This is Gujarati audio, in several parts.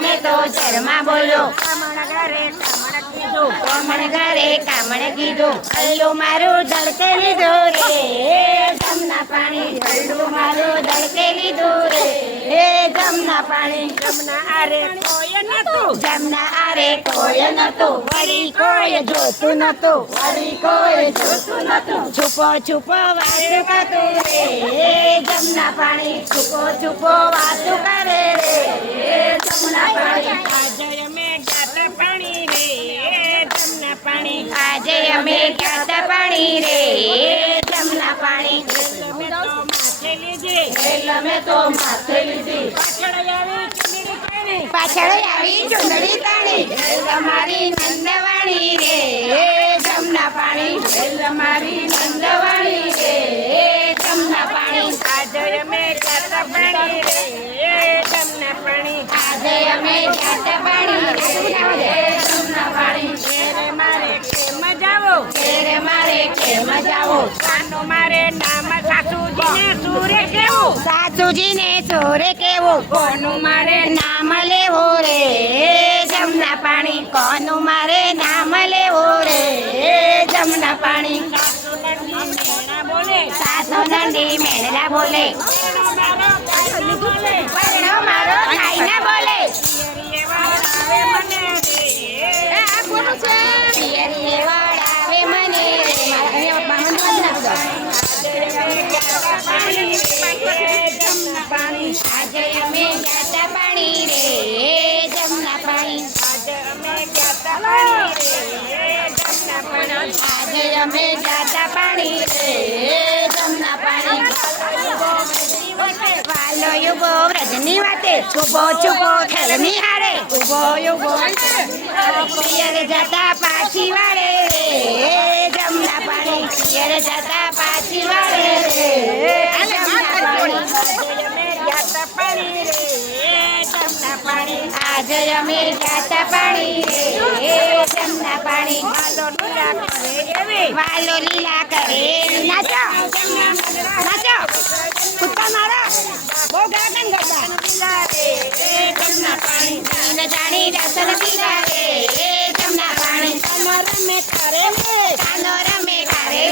મેં તો ઝરમાં બોલ્યો કામણ ઘરે કામણ કીધું કોમણ ઘરે કામણ કીધું હલ્લું મારું ધડકે લીધું રે જમના પાણી હલ્લું મારું ધડકે લીધું રે જમના પાણી જમના આરે કોઈ નતું જમના આરે કોઈ નતું વળી કોઈ જોતું નતું વળી કોઈ જોતું નતું છુપો છુપો વાતું કરતું રે જમના પાણી છુપો છુપો વાતું કરે રે જમના પાણી આજે અમે ગાતા પાણી રે જમના પાણી આજે અમે ગાતા પાણી રે જમના પાણી તમે તો માથે લીધી અમે તો માથે લીધી પાછળ આવી ચૂંદડી તાણી પાછળ આવી ચૂંદડી તાણી અમારી નંદવાણી રે જમના પાણી અમારી નંદવાણી રે જમના પાણી આજે અમે ગાતા પાણી રે જમના પાણી આજે અમે ગાતા પાણી રે જમના પાણી ઘેરે મારે કેમ જાવો ઘેરે મારે કેમ જાવો કાનો મારે નામ સાસુજીને સુરે કેવું સાસુજીને ચોરે કેવું કોનું મારે નામ લેવો રે જમના પાણી કોનું મારે નામ લેવો રે જમના પાણી સાસુ નંદી મેણા બોલે સાસુ નંદી મેળા બોલે પરણો મારો ખાઈ ના બોલે પિયરીએ વળાવે મને રે આજે અમે ગાતા પાણી રે જમના પાણી આજે અમે ગાતા પાણી રે જમના પાણી વાલો યુગો વ્રજની વાતે છુપો છુપો ખેલની હારે ઉભો યુગો પિયર જતા પાછી વાળે રે જમના પાણી પિયર જતા પાછી વાળે રે જમના પાણી આજે અમે ગાતા પાણી રે જમના પાણી વાલો લીલા કરે નાચો નાચો કુત્તા મારા બહુ ગાગન કરતા જમના પાણી જાણ જાણી રસલ પીરા રે જમના પાણી રમે કરે કાનો રમે કરે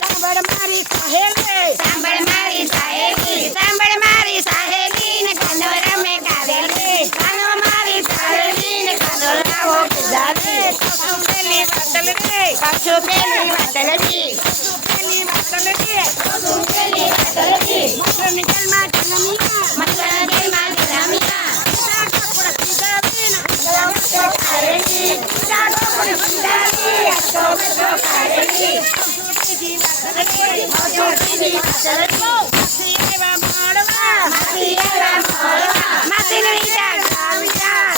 સાંભળ મારી સહેલી સાંભળ મારી સાહેલી સાંભળ મારી સાહેલી ને કાનો રમે કારેલી કાનો મારી સાહેલી ને કાનો રાવો ગુજારી પેલી વાતલ રે પાછો પેલી વાતલજી પેલી વાતલ રે પેલી વાતલજી મટન જલમાં જલમિયા મતલબ દેમાં જલામિયા કારેલી જાગો પણ બંધારી આતો તો કારેલી માસી એવા મળવા માસી નું ઈડા લાવ્યા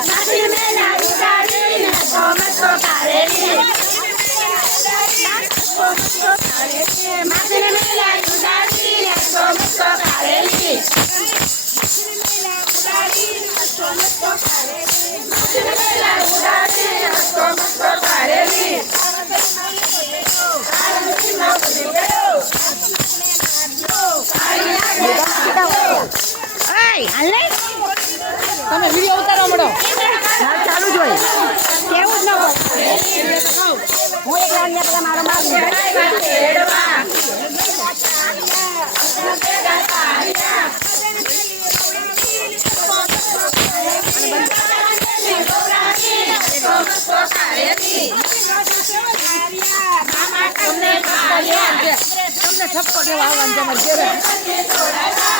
માસી મેલા ઉડાડી મસ્તો કારેલી માસી મેલા ઉડાડી મસ્તો કારેલી તમે વિડીયો ઉતારવા મળો ચાલુ જ હોય કેવું જ ન હોય હું એક લાખ પેલા મારો માલ તમને ઠપકો દેવા આવવાનું તમારે